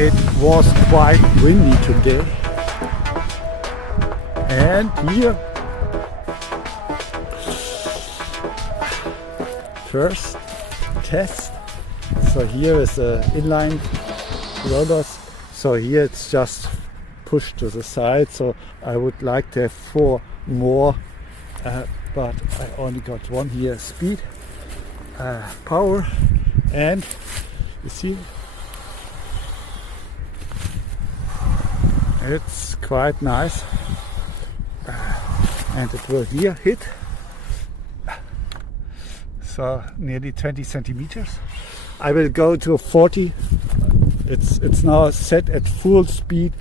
It was quite windy today, and here first test. So here is the inline rollers. So here it's just pushed to the side. So I would like to have 4 more, but I only got 1 here. Speed, power, and you see it's quite nice, and it will here hit so nearly 20 centimeters. I will go to 40. It's now set at full speed,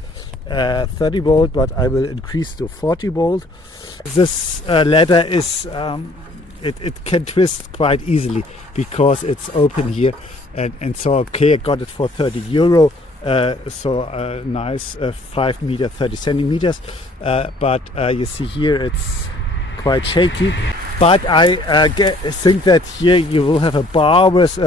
30 volt, but I will increase to 40 volt. This ladder is it can twist quite easily because it's open here, and so okay, I got it for €30. So a nice 5 meter 30 centimeters, but you see here it's quite shaky. But I think that here you will have a bar with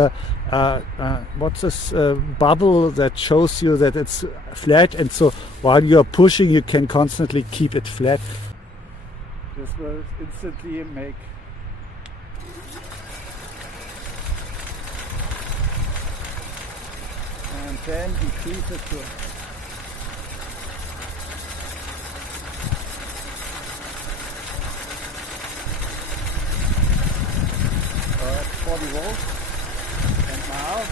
what's this bubble that shows you that it's flat, and so while you're pushing you can constantly keep it flat. This will instantly make and then increase it to 40 volts, and now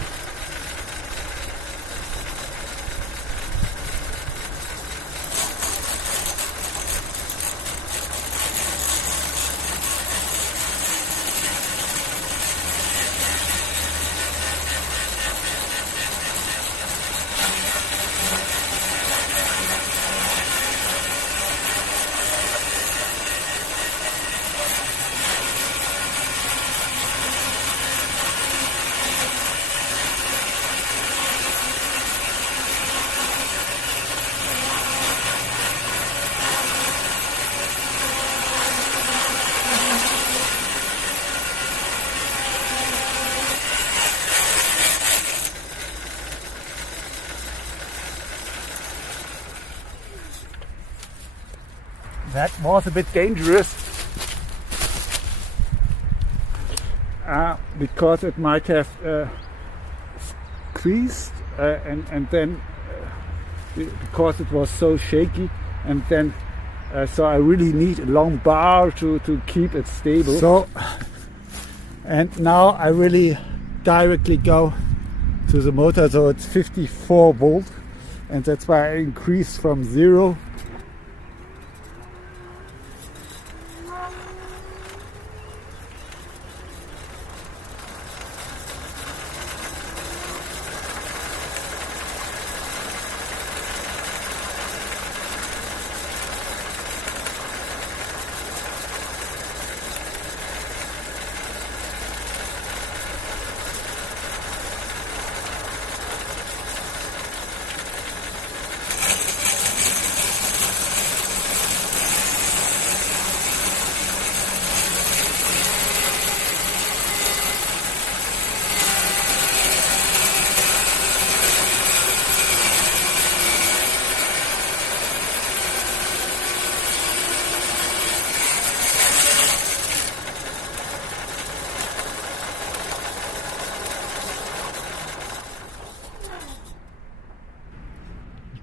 that was a bit dangerous because it might have squeezed and then because it was so shaky, and then so I really need a long bar to keep it stable. So, and now I really directly go to the motor, so it's 54 volt, and that's why I increased from 0.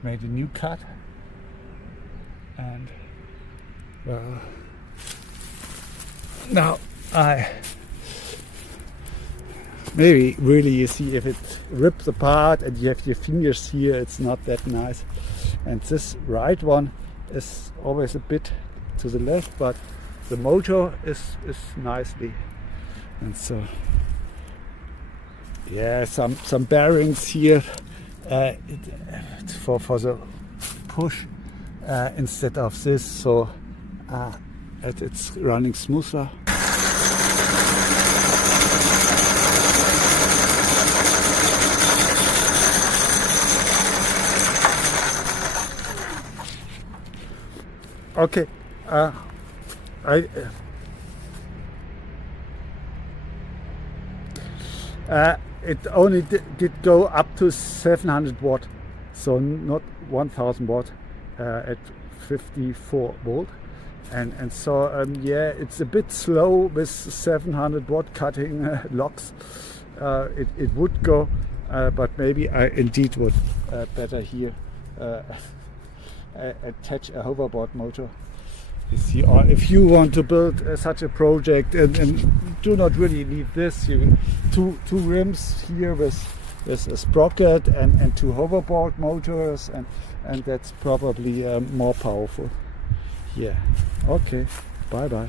Made a new cut, and now I maybe really you see if it rips apart and you have your fingers here, it's not that nice. And this right one is always a bit to the left, but the motor is nicely, and so yeah, some bearings here for the push instead of this, so it's running smoother. Okay, it only did go up to 700 watt, so not 1000 watt at 54 volt. And so yeah, it's a bit slow with 700 watt cutting locks. It would go, but maybe I indeed would better here attach a hoverboard motor. You see, or if you want to build such a project and do not really need this, you two rims here with a sprocket and 2 hoverboard motors, and that's probably more powerful. Yeah. Okay. Bye bye.